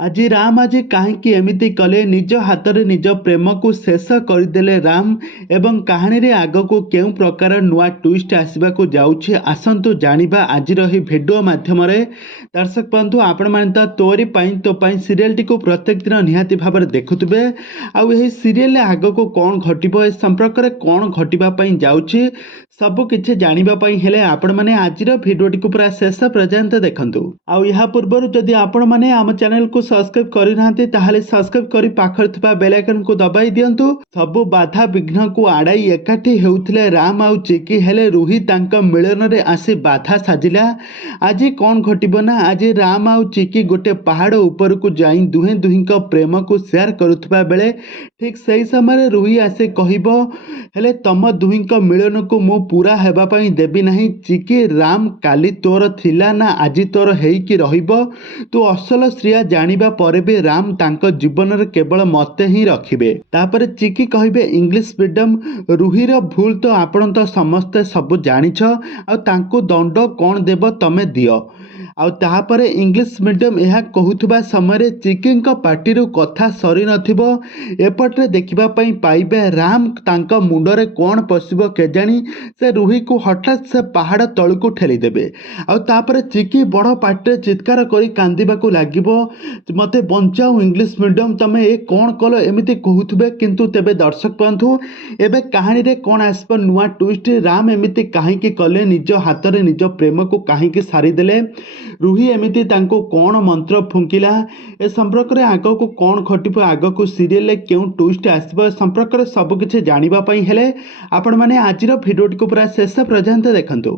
ଆଜି ରାମ ଆଜି କାହିଁକି ଏମିତି କଲେ? ନିଜ ହାତରେ ନିଜ ପ୍ରେମକୁ ଶେଷ କରିଦେଲେ ରାମ ଏବଂ କାହାଣୀରେ ଆଗକୁ କେଉଁ ପ୍ରକାର ନୂଆ ଟ୍ୱିଷ୍ଟ ଆସିବାକୁ ଯାଉଛି ଆସନ୍ତୁ ଜାଣିବା ଆଜିର ଏହି ଭିଡ଼ିଓ ମାଧ୍ୟମରେ। ଦର୍ଶକ ବନ୍ଧୁ, ଆପଣମାନେ ତ ତୋରି ପାଇଁ ତୋ ପାଇଁ ସିରିଏଲଟିକୁ ପ୍ରତ୍ୟେକ ଦିନ ନିହାତି ଭାବରେ ଦେଖୁଥିବେ। ଆଉ ଏହି ସିରିଏଲରେ ଆଗକୁ କ'ଣ ଘଟିବ, ଏ ସମ୍ପର୍କରେ କ'ଣ ଘଟିବା ପାଇଁ ଯାଉଛି, ସବୁ କିଛି ଜାଣିବା ପାଇଁ ହେଲେ ଆପଣମାନେ ଆଜିର ଭିଡ଼ିଓଟିକୁ ପୁରା ଶେଷ ପର୍ଯ୍ୟନ୍ତ ଦେଖନ୍ତୁ। ଆଉ ଏହା ପୂର୍ବରୁ ଯଦି ଆପଣମାନେ ଆମ ଚ୍ୟାନେଲକୁ ସବସ୍କ୍ରାଇବ କରିନାହାନ୍ତି ତାହେଲେ ସବସ୍କ୍ରାଇବ କରି ପାଖରେ ଥିବା ବେଲ୍ ଆଇକନକୁ ଦବାଇ ଦିଅନ୍ତୁ। ସବୁ ବାଧା ବିଘ୍ନକୁ ଆଡ଼ାଇ ଏକାଠି ହେଉଥିଲେ ରାମ ଆଉ ଚିକି, ହେଲେ ରୁହି ତାଙ୍କ ମିଳନରେ ଆସି ବାଧା ସାଜିଲା। ଆଜି କ'ଣ ଘଟିବ ନା, ଆଜି ରାମ ଆଉ ଚିକି ଗୋଟେ ପାହାଡ଼ ଉପରକୁ ଯାଇ ଦୁହେଁ ଦୁହିଁଙ୍କ ପ୍ରେମକୁ ସେୟାର କରୁଥିବା ବେଳେ ଠିକ୍ ସେହି ସମୟରେ ରୁହି ଆସି କହିବ, ହେଲେ ତମ ଦୁହିଁଙ୍କ ମିଳନକୁ ମୁଁ ପୁରା ହେବା ପାଇଁ ଦେବି ନାହିଁ। ଚିକି, ରାମ କାଲି ତୋର ଥିଲା ନା ଆଜି ତୋର ହେଇକି ରହିବ? ତୁ ଅସଲ ଶ୍ରେୟା ଜାଣିବା ପରେ ବି ରାମ ତାଙ୍କ ଜୀବନରେ କେବଳ ମୋତେ ହିଁ ରଖିବେ। ତାପରେ ଚିକି କହିବେ, ଇଂଲିଶ ମିଡିୟମ ରୁହିର ଭୁଲ ତ ଆପଣ ତ ସମସ୍ତେ ସବୁ ଜାଣିଛ, ଆଉ ତାଙ୍କୁ ଦଣ୍ଡ କ'ଣ ଦେବ ତମେ ଦିଅ। ଆଉ ତାପରେ ଇଂଲିଶ ମିଡିୟମ ଏହା କହୁଥିବା ସମୟରେ ଚିକିଙ୍କ ପାଟିରୁ କଥା ସରି ନଥିବ। ଏପଟରେ ଦେଖିବା ପାଇଁ ପାଇବେ ରାମ ତାଙ୍କ ମୁଣ୍ଡରେ କ'ଣ ପଶିବ କେଜାଣି, ସେ ରୁହିକୁ ହଠାତ୍ ସେ ପାହାଡ଼ ତଳକୁ ଠେଲିଦେବେ। ଆଉ ତାପରେ ଚିକି ବଡ଼ ପାଟିରେ ଚିତ୍କାର କରି କାନ୍ଦିବାକୁ ଲାଗିବ, ମୋତେ ବଞ୍ଚାଉ ଇଂଲିଶ ମିଡିୟମ, ତମେ ଏ କ'ଣ କଲ, ଏମିତି କହୁଥିବେ। କିନ୍ତୁ ତେବେ ଦର୍ଶକ ବନ୍ଧୁ, ଏବେ କାହାଣୀରେ କ'ଣ ଆସିବ ନୂଆ ଟ୍ୱିଷ୍ଟ? ରାମ ଏମିତି କାହିଁକି କଲେ? ନିଜ ହାତରେ ନିଜ ପ୍ରେମକୁ କାହିଁକି ସାରିଦେଲେ? ରୁହି ଏମିତି ତାଙ୍କୁ କ'ଣ ମନ୍ତ୍ର ଫୁଙ୍କିଲା? ଏ ସମ୍ପର୍କରେ ଆଗକୁ କ'ଣ ଘଟିବ, ଆଗକୁ ସିରିଏଲରେ କେଉଁ ଟ୍ୱିଷ୍ଟ ଆସିବ, ଏ ସମ୍ପର୍କରେ ସବୁକିଛି ଜାଣିବା ପାଇଁ ହେଲେ ଆପଣମାନେ ଆଜିର ଭିଡ଼ିଓଟିକୁ ପୁରା ଶେଷ ପର୍ଯ୍ୟନ୍ତ ଦେଖନ୍ତୁ।